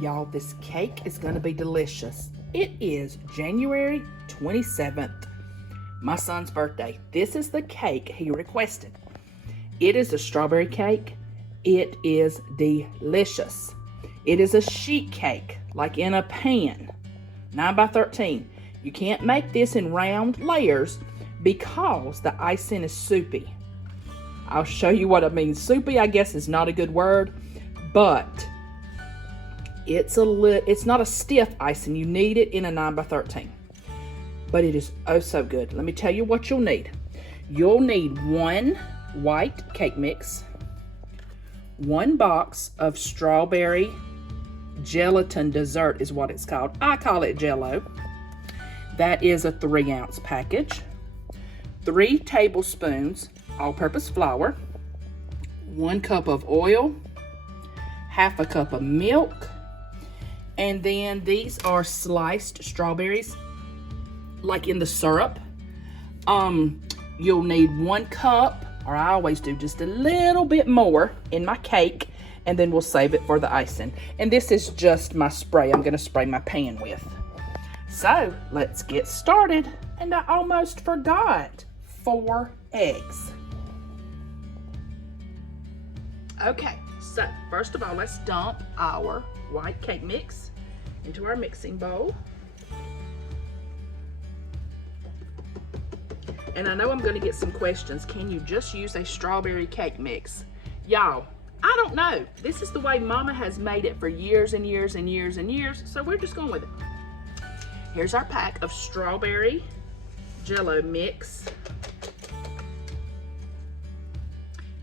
Y'all, this cake is going to be delicious. It is January 27th, my son's birthday. This is the cake he requested. It is a strawberry cake. It is delicious. It is a sheet cake, like in a pan, 9 by 13. You can't make this in round layers because the icing is soupy. I'll show you what I mean. Soupy, I guess, is not a good word, but it's not a stiff icing. You need it in a 9 by 13. But it is oh so good. Let me tell you what you'll need. You'll need 1 white cake mix, 1 box of strawberry gelatin dessert is what it's called. I call it Jello. That is a 3-ounce package. 3 tablespoons all-purpose flour, 1 cup of oil, half a cup of milk, and then these are sliced strawberries, like in the syrup. You'll need 1 cup, or I always do just a little bit more in my cake, and then we'll save it for the icing. And this is just my spray I'm gonna spray my pan with. So let's get started. And I almost forgot 4 eggs. Okay, so first of all, let's dump our white cake mix into our mixing bowl. And I know I'm going to get some questions. Can you just use a strawberry cake mix? Y'all, I don't know. This is the way Mama has made it for years and years and years and years, so we're just going with it. Here's our pack of strawberry Jello mix.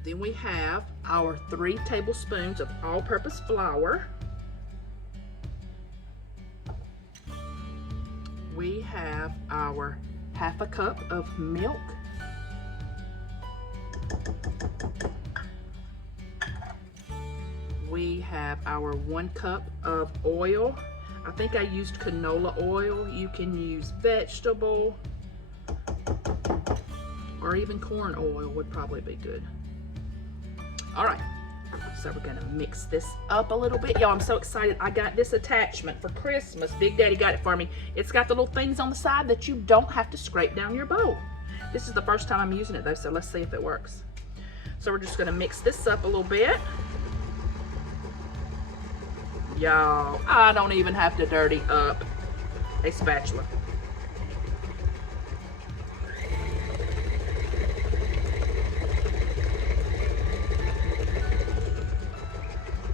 Then we have our 3 tablespoons of all-purpose flour. We have our half a cup of milk. We have our 1 cup of oil. I think I used canola oil. You can use vegetable or even corn oil would probably be good. All right, so we're gonna mix this up a little bit. Y'all, I'm so excited. I got this attachment for Christmas. Big Daddy got it for me. It's got the little things on the side that you don't have to scrape down your bowl. This is the first time I'm using it though, so let's see if it works. So we're just gonna mix this up a little bit. Y'all, I don't even have to dirty up a spatula.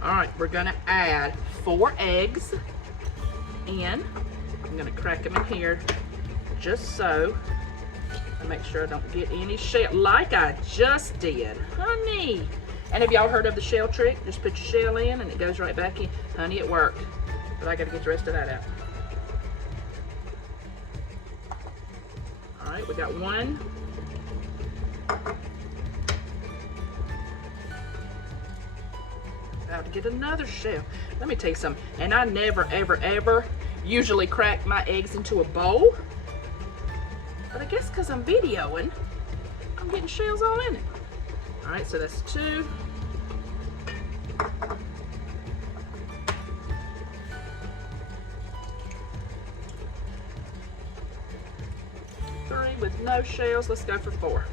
All right, we're gonna add 4 eggs in. I'm gonna crack them in here just so to make sure I don't get any shell, like I just did, honey. And have y'all heard of the shell trick? Just put your shell in and it goes right back in. Honey, it worked, but I gotta get the rest of that out. All right, we got 1. About to get another shell. Let me tell you something, and I never, ever, ever usually crack my eggs into a bowl, but I guess because I'm videoing, I'm getting shells all in it. All right, so that's 2. 3 with no shells. Let's go for 4.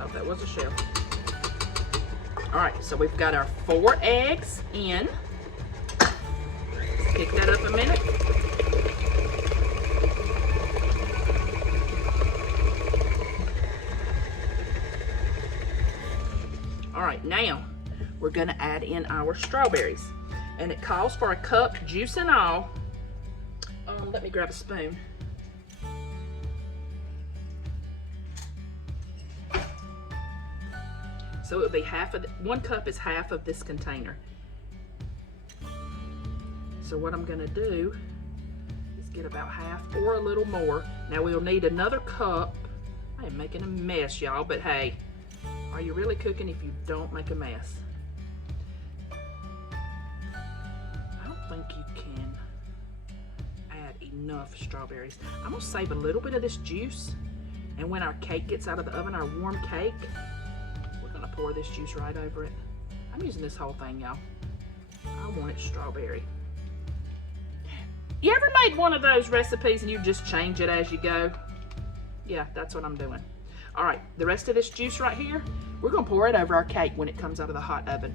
Oh, that was a shell. All right, so we've got our 4 eggs in. Let's kick that up a minute. All right, now we're gonna add in our strawberries. And it calls for a cup, juice and all. Let me grab a spoon. So it would be half of 1 cup is half of this container. So what I'm gonna do is get about half or a little more. Now we'll need another cup. I am making a mess, y'all, but hey, are you really cooking if you don't make a mess? I don't think you can add enough strawberries. I'm gonna save a little bit of this juice, and when our cake gets out of the oven, our warm cake, we're gonna pour this juice right over it. I'm using this whole thing, y'all. I want it strawberry. You ever made one of those recipes and you just change it as you go? Yeah, that's what I'm doing. All right, the rest of this juice right here, we're gonna pour it over our cake when it comes out of the hot oven.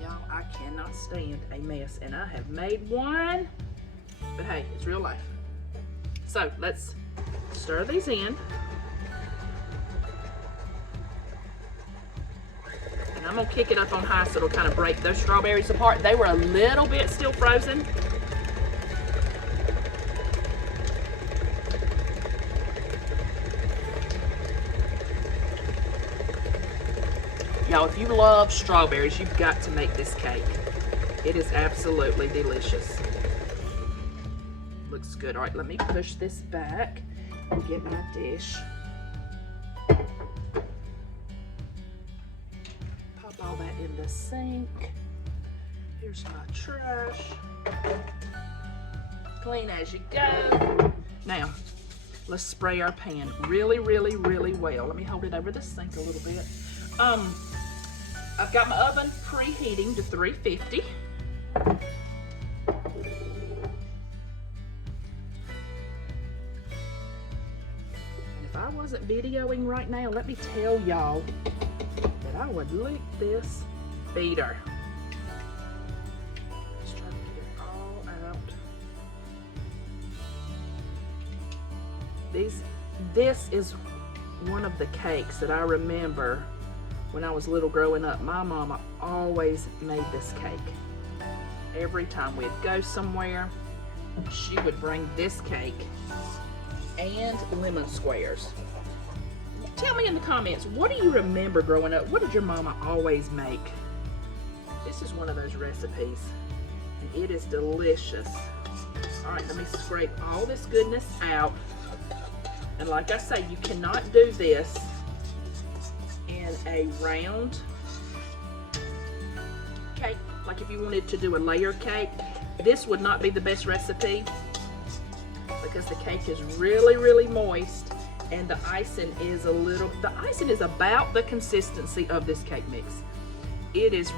Y'all, I cannot stand a mess, and I have made one, but hey, it's real life. So let's stir these in. And I'm gonna kick it up on high so it'll kind of break those strawberries apart. They were a little bit still frozen. Y'all, if you love strawberries, you've got to make this cake. It is absolutely delicious. Looks good. All right, let me push this back and get my dish. Pop all that in the sink. Here's my trash. Clean as you go. Now, let's spray our pan really, really, really well. Let me hold it over the sink a little bit. I've got my oven preheating to 350. And if I wasn't videoing right now, let me tell y'all that I would lick this beater. Just try to get it all out. This is one of the cakes that I remember when I was little growing up. My mama always made this cake. Every time we'd go somewhere, she would bring this cake and lemon squares. Tell me in the comments, what do you remember growing up? What did your mama always make? This is one of those recipes, and it is delicious. All right, let me scrape all this goodness out. And like I say, you cannot do this in a round cake. Like if you wanted to do a layer cake, this would not be the best recipe because the cake is really, really moist, and the icing is about the consistency of this cake mix. It is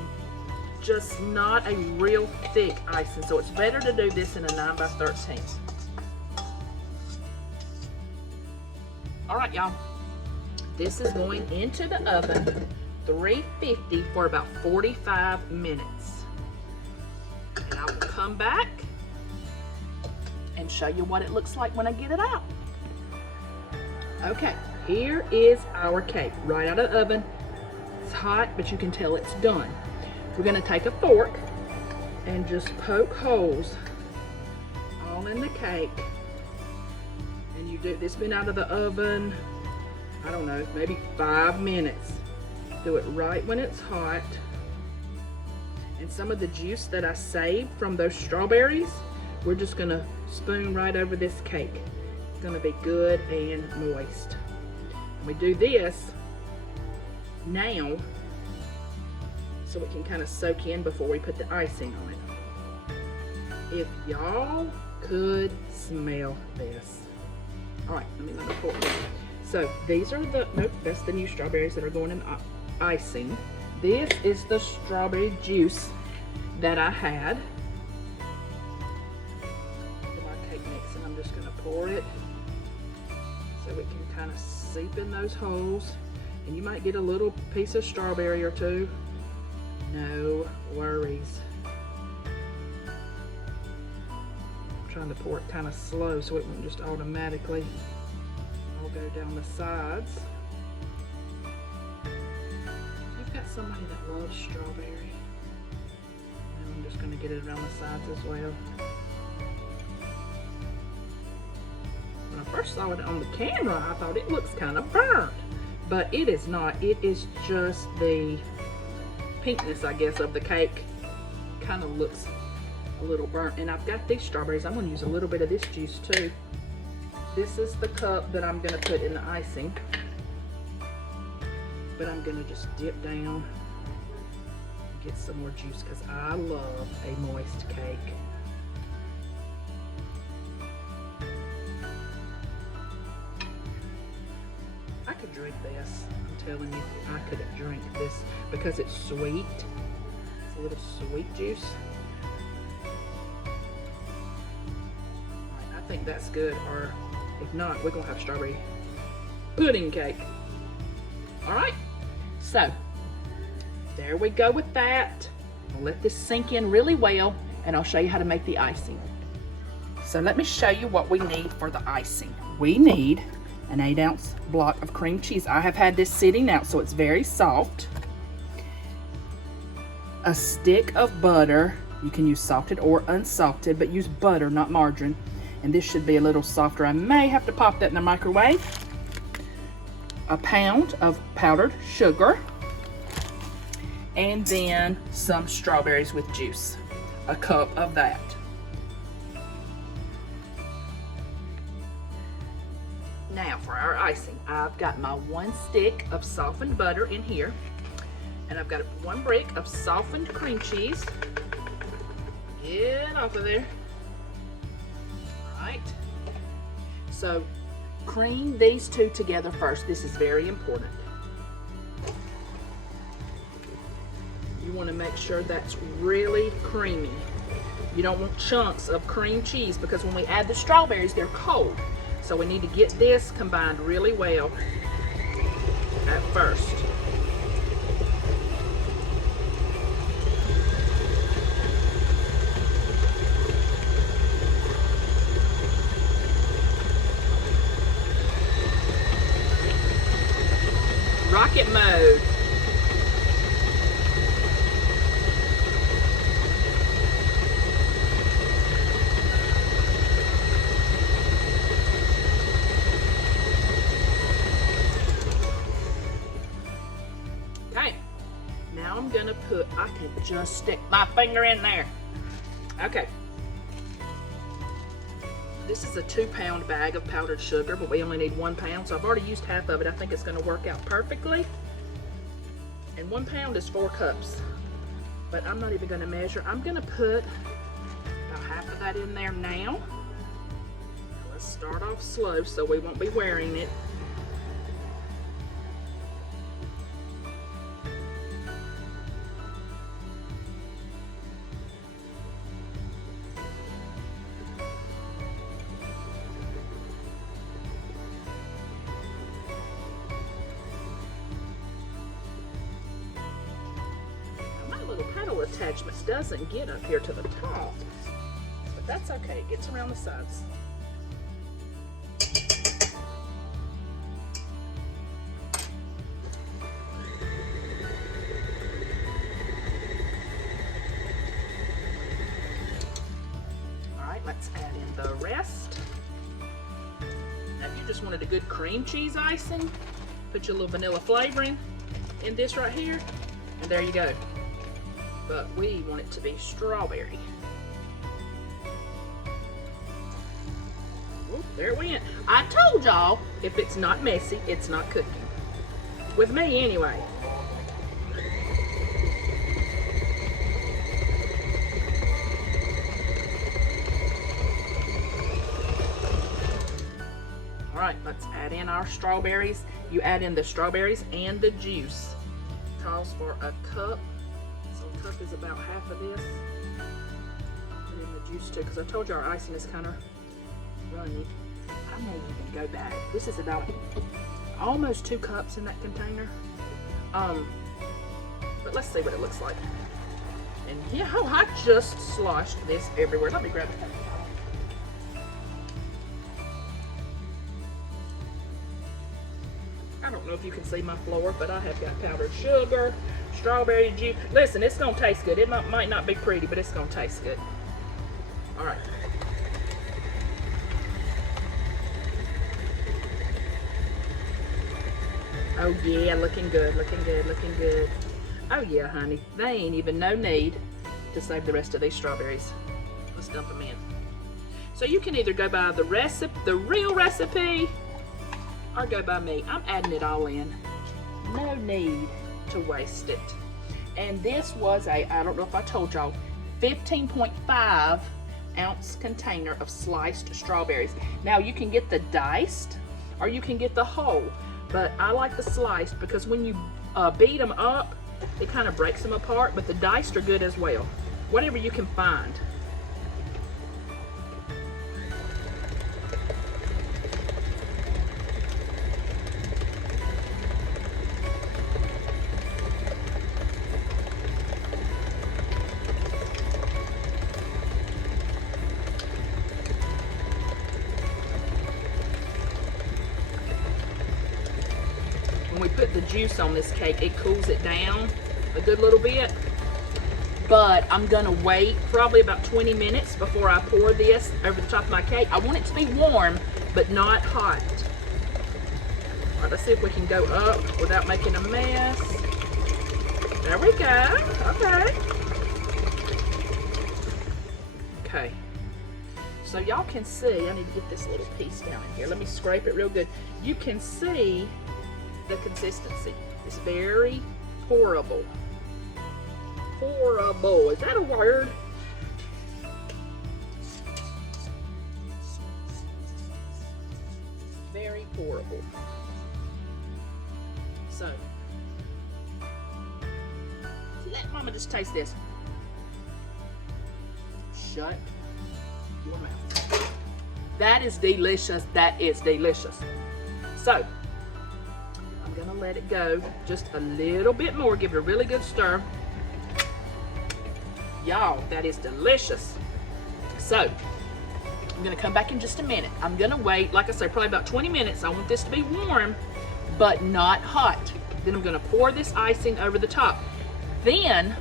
just not a real thick icing, so it's better to do this in a 9 by 13. All right, y'all. This is going into the oven, 350 for about 45 minutes. And I will come back and show you what it looks like when I get it out. Okay, here is our cake right out of the oven. It's hot, but you can tell it's done. We're gonna take a fork and just poke holes all in the cake. And you do this, been out of the oven, I don't know, maybe 5 minutes. Do it right when it's hot. And some of the juice that I saved from those strawberries, we're just gonna spoon right over this cake. It's gonna be good and moist. And we do this now so it can kind of soak in before we put the icing on it. If y'all could smell this. All right, let me pour it. So these are that's the new strawberries that are going in the icing. This is the strawberry juice that I had for my cake mix, and I'm just gonna pour it so it can kind of seep in those holes. And you might get a little piece of strawberry or two. No worries. I'm trying to pour it kind of slow so it won't just automatically all go down the sides. You've got somebody that loves strawberry. And I'm just going to get it around the sides as well. When I first saw it on the camera, I thought it looks kind of burnt, but it is not. It is just the pinkness, I guess, of the cake kind of looks a little burnt. And I've got these strawberries. I'm going to use a little bit of this juice too. This is the cup that I'm going to put in the icing, but I'm going to just dip down and get some more juice because I love a moist cake. I could drink this. I'm telling you, I could drink this because it's sweet. It's a little sweet juice. I think that's good, or if not, we're gonna have strawberry pudding cake. All right, so there we go with that. I'll let this sink in really well, and I'll show you how to make the icing. So let me show you what we need for the icing. We need an 8-ounce block of cream cheese. I have had this sitting out, so it's very soft. A stick of butter. You can use salted or unsalted, but use butter, not margarine. And this should be a little softer. I may have to pop that in the microwave. A pound of powdered sugar. And then some strawberries with juice. A cup of that. Now for our icing, I've got my 1 stick of softened butter in here, and I've got 1 brick of softened cream cheese. Get off of there. All right. So cream these two together first. This is very important. You want to make sure that's really creamy. You don't want chunks of cream cheese because when we add the strawberries, they're cold. So we need to get this combined really well at first. Rocket mode. Okay, now I'm gonna I can just stick my finger in there. Okay. This is a 2-pound bag of powdered sugar, but we only need 1 pound, so I've already used half of it. I think it's gonna work out perfectly. And 1 pound is 4 cups, but I'm not even gonna measure. I'm gonna put about half of that in there now. Let's start off slow so we won't be wearing it. Attachments doesn't get up here to the top, but that's okay. It gets around the sides. All right, let's add in the rest. Now, if you just wanted a good cream cheese icing, put your little vanilla flavoring in this right here, and there you go. But we want it to be strawberry. Oop, there it went. I told y'all, if it's not messy, it's not cooking. With me, anyway. All right, let's add in our strawberries. You add in the strawberries and the juice. Calls for a cup. Cup is about half of this. Put in the juice too, because I told you our icing is kind of runny. I may even go back. This is about almost 2 cups in that container. But let's see what it looks like. And yeah, oh, I just sloshed this everywhere. Let me grab it. I don't know if you can see my floor, but I have got powdered sugar, strawberry juice. Listen, it's gonna taste good. It might not be pretty, but it's gonna taste good. All right. Oh yeah, looking good, looking good, looking good. Oh yeah, honey, they ain't even no need to save the rest of these strawberries. Let's dump them in. So you can either go by the recipe, the real recipe, or go by me. I'm adding it all in. No need to waste it. And this was I don't know if I told y'all, 15.5 ounce container of sliced strawberries. Now you can get the diced or you can get the whole. but I like the sliced because when you beat them up, it kind of breaks them apart, but the diced are good as well. Whatever you can find. When we put the juice on this cake, it cools it down a good little bit. But I'm gonna wait probably about 20 minutes before I pour this over the top of my cake. I want it to be warm, but not hot. All right, let's see if we can go up without making a mess. There we go, okay. Okay, so y'all can see, I need to get this little piece down in here. Let me scrape it real good. You can see the consistency. It's very pourable. Pourable, is that a word? Very pourable. So, let Mama just taste this. Shut your mouth. That is delicious. That is delicious. So, I'm gonna let it go just a little bit more. Give it a really good stir. Y'all, that is delicious. So, I'm gonna come back in just a minute. I'm gonna wait, like I said, probably about 20 minutes. I want this to be warm, but not hot. Then I'm gonna pour this icing over the top. Then,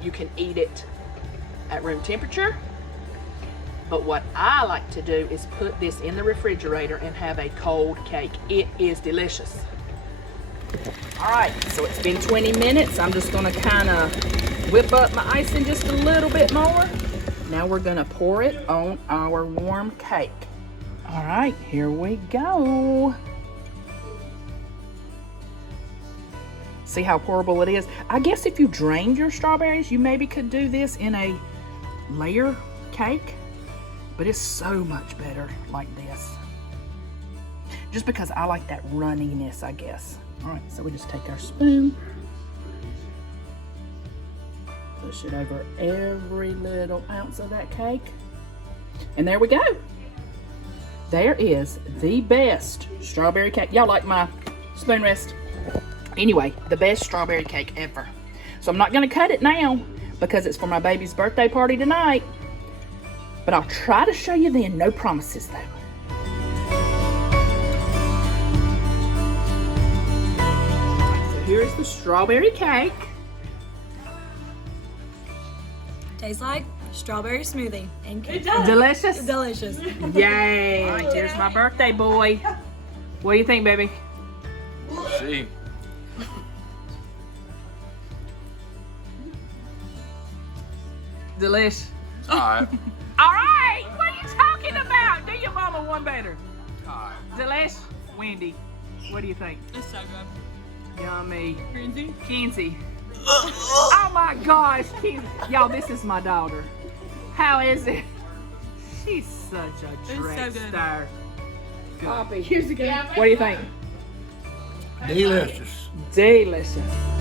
you can eat it at room temperature. But what I like to do is put this in the refrigerator and have a cold cake. It is delicious. All right, so it's been 20 minutes. I'm just gonna kind of whip up my icing just a little bit more. Now we're gonna pour it on our warm cake. All right, here we go. See how pourable it is? I guess if you drained your strawberries, you maybe could do this in a layer cake, but it's so much better like this. Just because I like that runniness, I guess. All right, so we just take our spoon, push it over every little ounce of that cake, and there we go. There is the best strawberry cake. Y'all like my spoon rest? Anyway, the best strawberry cake ever. So I'm not gonna cut it now because it's for my baby's birthday party tonight, but I'll try to show you then. No promises though. Here's the strawberry cake. Tastes like strawberry smoothie and cake. It does. Delicious? Delicious. Yay! Here's my birthday boy. What do you think, baby? See. Delish. Alright. All right! What are you talking about? Do your mama one better. Alright. Delish. Wendy, what do you think? It's so good. Yummy. Crazy. Kinsey. Oh my gosh, Kinsey. Y'all, this is my daughter. How is it? She's such a so trick good. star. Poppy. Here's the good. What do you think? Delicious. Delicious.